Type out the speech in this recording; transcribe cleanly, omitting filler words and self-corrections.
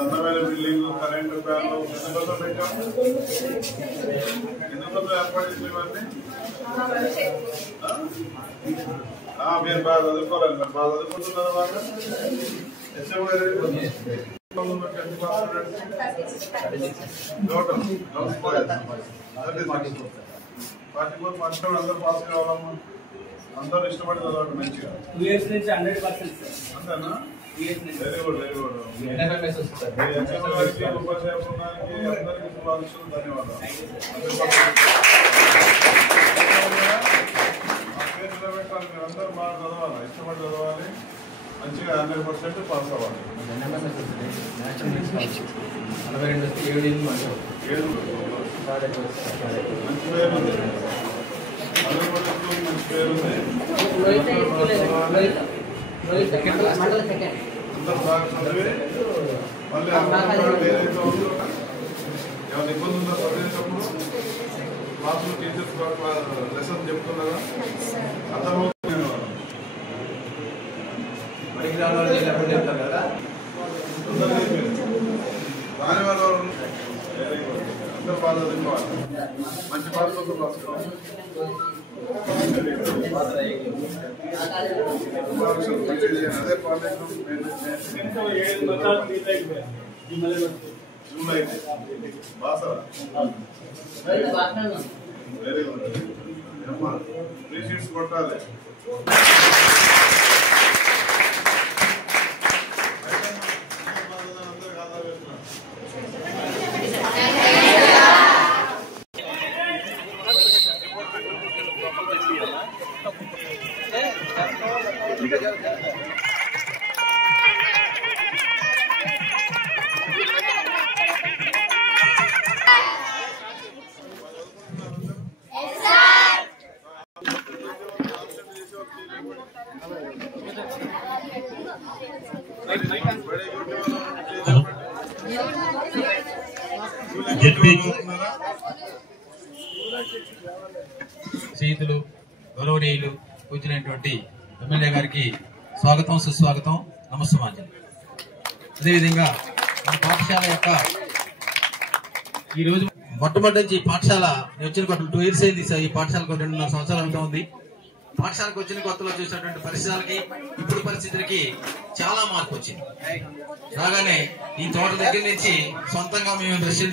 అందమైన building current ఫ్యాన్లు ఎందుకోసం పెట్టాము ఎందుకోసం ఏర్పాటు చేసేవన్నీ మీరు బాగా చదువుకోవాలి మీరు బాగా చదువుకుంటున్నారు బాగా ఎస్ఎం గారు అందరూ పాస్ కావాలమ్మా అందరూ ఇష్టపడి చదవండి మంచిగా 2 years నుంచి 100% అంతేనా వెరీ గుడ్ వెరీ గుడ్ ఉపాధ్యాయ బృందానికి అందరికీ శుభాకాంక్షలు ధన్యవాదాలు పెట్టాలి మీరు అందరూ బాగా చదవాలి ఇష్టపడి చదవాలి మంచిగా 100% పాస్ అవ్వాలి మంచి పేరు ఉంది మంచి పేరు ఉంది అందరూ బాగా చదివి మళ్ళీ ఏదైతే ఉందో ఏమైనా ఇబ్బంది ఉందో చదివేటప్పుడు క్లాసులో టీచర్స్ లెసన్ చెప్తున్నారా అర్థమవుతుంది చెప్తారు కదా దాని వల్ల వెరీ గుడ్ అందరూ బాగా చదువుకోవాలి మంచి మార్కులతో రాసుకోవాలి అదే project July Basara very good అమ్మా 3 షీట్స్ కొట్టాలి స్నేహితులు గౌరవనీయులు కూర్చున్నటువంటి ఎమ్మెల్యే గారికి స్వాగతం సుస్వాగతం నమస్సమాంజలి. అదేవిధంగా మన పాఠశాల యొక్క ఈ రోజు మొట్టమొదటి పాఠశాల వచ్చిన కొత్త 2 years అయింది సార్. ఈ పాఠశాలకు 2.5 సంవత్సరాలు అవుతా ఉంది. పాఠశాలకు వచ్చిన కొత్తలో చూసినటువంటి పరిసరాలకి ఇప్పుడు పరిస్థితులకి చాలా మార్పు వచ్చింది. రాగానే ఈ తోట దగ్గర నుంచి సొంతంగా మేము దృశ్యం